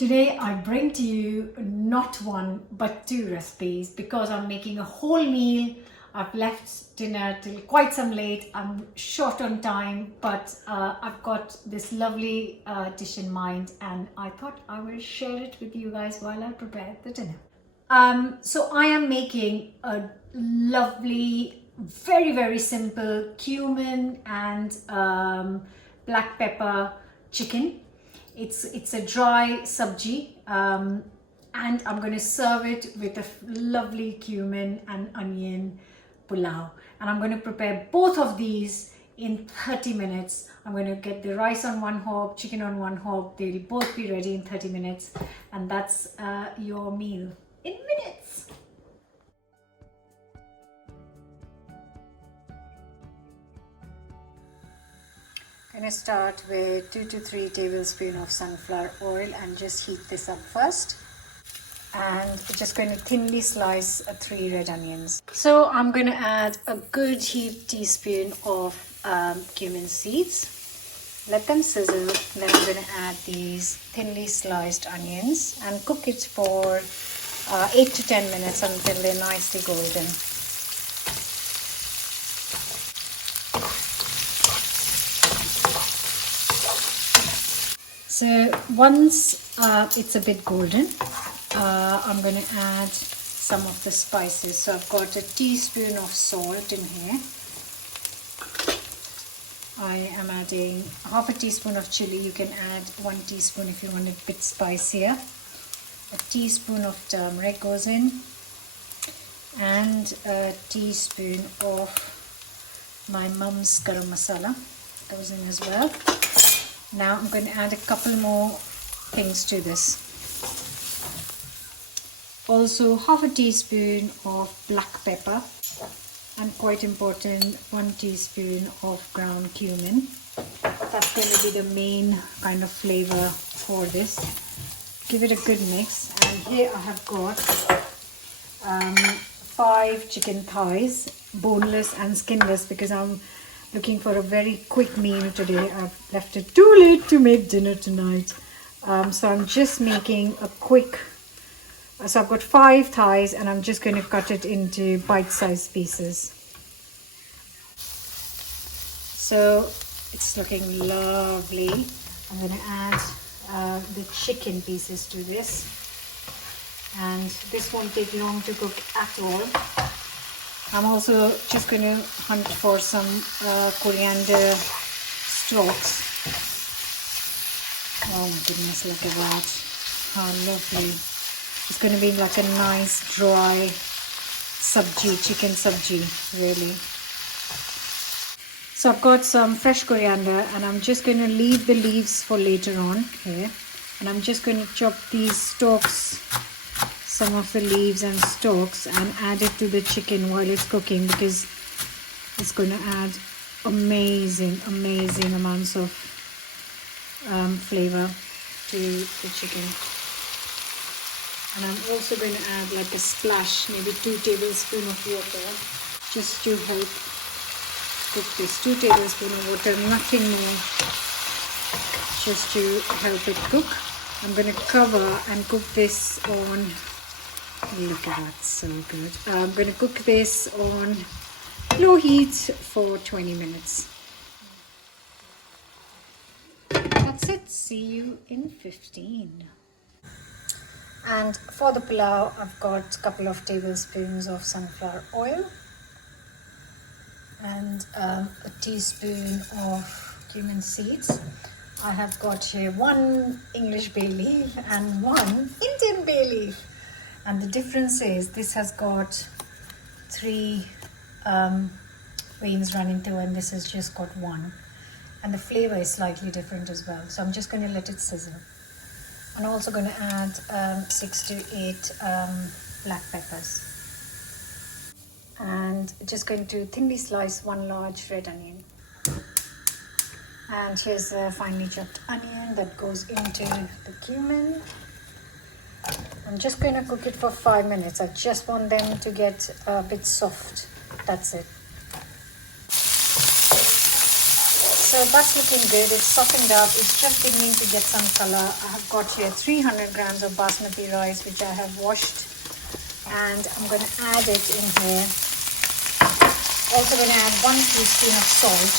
Today I bring to you not one but two recipes because I'm making a whole meal. I've left dinner till quite some late. I'm short on time, but I've got this lovely dish in mind and I thought I will share it with you guys while I prepare the dinner. So I am making a lovely, very simple cumin and black pepper chicken. It's a dry sabji, and I'm going to serve it with a lovely cumin and onion pulao. And I'm going to prepare both of these in 30 minutes. I'm going to get the rice on one hob, chicken on one hob. They'll both be ready in 30 minutes, and that's your meal in minutes. I'm going to start with 2 to 3 tablespoons of sunflower oil and just heat this up first. And just going to thinly slice 3 red onions. So I'm going to add a good heaped teaspoon of cumin seeds. Let them sizzle. Then I'm going to add these thinly sliced onions and cook it for 8 to 10 minutes until they're nicely golden. So once it's a bit golden, I'm going to add some of the spices. So I've got a teaspoon of salt in here. I am adding half a teaspoon of chili. You can add 1 teaspoon if you want it a bit spicier. A teaspoon of turmeric goes in, and a teaspoon of my mum's garam masala goes in as well. Now I'm going to add a couple more things to this. Also half a teaspoon of black pepper, and quite important, 1 teaspoon of ground cumin. That's going to be the main kind of flavor for this. Give it a good mix. And here I have got 5 chicken thighs, boneless and skinless, because I'm looking for a very quick meal today. I've left it too late to make dinner tonight. So I'm just making a quick, so I've got 5 thighs and I'm just going to cut it into bite-sized pieces. So it's looking lovely. I'm going to add the chicken pieces to this. And this won't take long to cook at all. I'm also just going to hunt for some coriander stalks. Oh my goodness, look at that. How lovely. It's going to be like a nice dry sabji, chicken sabji, really. So I've got some fresh coriander and I'm just going to leave the leaves for later on here. And I'm just going to chop these stalks, some of the leaves and stalks, and add it to the chicken while it's cooking, because it's going to add amazing amounts of flavor to the chicken. And I'm also going to add like a splash, maybe 2 tablespoons of water, just to help cook this. 2 tablespoons of water, nothing more, just to help it cook. I'm going to cover and cook this on, look at that, so good. I'm going to cook this on low heat for 20 minutes. That's it. See you in 15. And for the pulao, I've got a couple of tablespoons of sunflower oil and a teaspoon of cumin seeds. I have got here 1 English bay leaf and 1 Indian bay leaf. And the difference is this has got 3 veins running through, and this has just got 1. And the flavor is slightly different as well. So I'm just going to let it sizzle. And I'm also going to add 6 to 8 black peppers. And just going to thinly slice 1 large red onion. And here's a finely chopped onion that goes into the cumin. I'm just going to cook it for 5 minutes. I just want them to get a bit soft. That's it. So that's looking good. It's softened up. It's just beginning to get some color. I have got here 300 grams of basmati rice, which I have washed. And I'm going to add it in here. Also going to add 1 teaspoon of salt.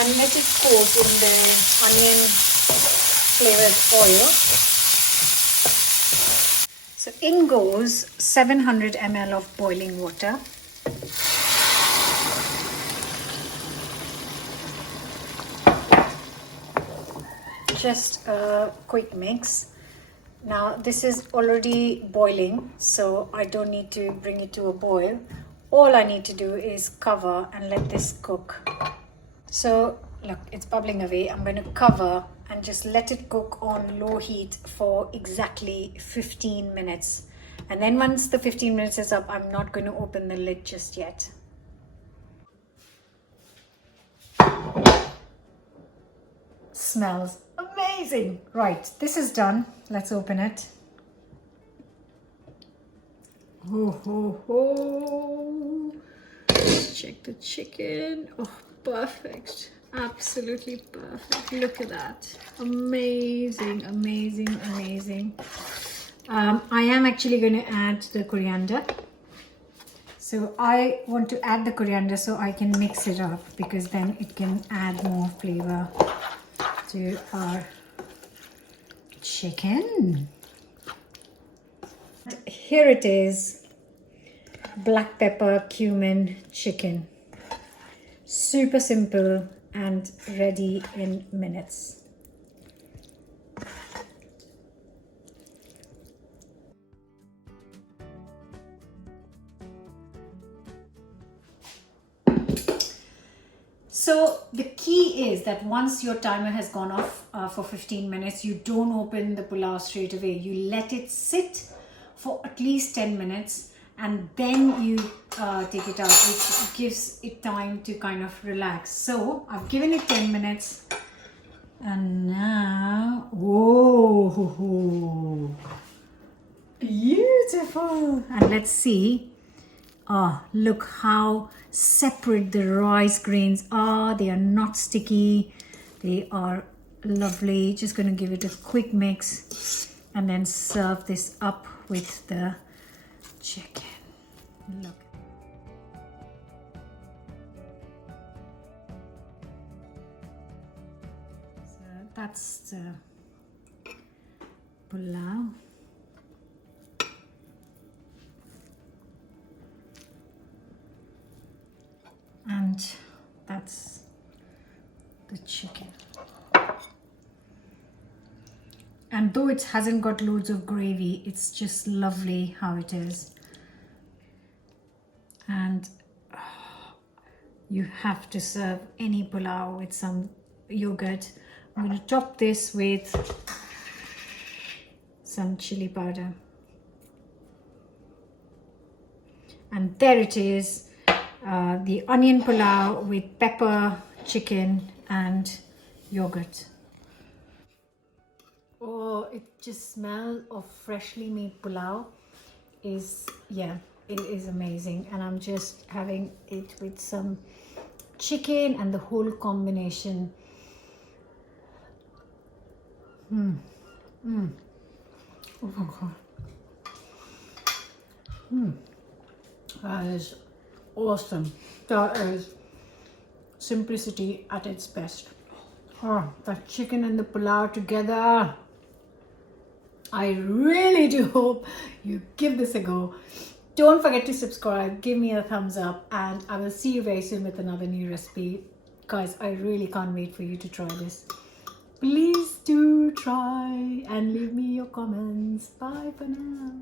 And let it coat in the onion flavored oil. So in goes 700 ml of boiling water. Just a quick mix. Now this is already boiling, so I don't need to bring it to a boil. All I need to do is cover and let this cook. So look, it's bubbling away. I'm going to cover and just let it cook on low heat for exactly 15 minutes. And then once the 15 minutes is up, I'm not going to open the lid just yet. Smells amazing. Right, this is done. Let's open it. Oh, oh, oh. Let's check the chicken. Oh, perfect. Absolutely perfect. Look at that. Amazing, amazing, amazing. I am actually going to add the coriander. So I want to add the coriander so I can mix it up, because then it can add more flavor to our chicken. Here it is, black pepper cumin chicken. Super simple and ready in minutes. So the key is that once your timer has gone off for 15 minutes, you don't open the pulao straight away. You let it sit for at least 10 minutes and then you take it out, which gives it time to kind of relax. So I've given it 10 minutes and now, whoa, beautiful. And let's see. Oh, look how separate the rice grains are. They are not sticky. They are lovely. Just going to give it a quick mix and then serve this up with the chicken. Look. So that's the pulao. And that's the chicken. And though it hasn't got loads of gravy, it's just lovely how it is. And you have to serve any pulao with some yogurt. I'm going to top this with some chili powder. And there it is. The onion pulao with pepper, chicken and yogurt. Oh, it just smells of freshly made pulao is, yeah, it is amazing. And I'm just having it with some chicken and the whole combination. Oh my God. That is awesome. That is simplicity at its best. Oh, that chicken and the pulao together. I really do hope you give this a go. Don't forget to subscribe, give me a thumbs up, and I will see you very soon with another new recipe. Guys, I really can't wait for you to try this. Please do try and leave me your comments. Bye for now.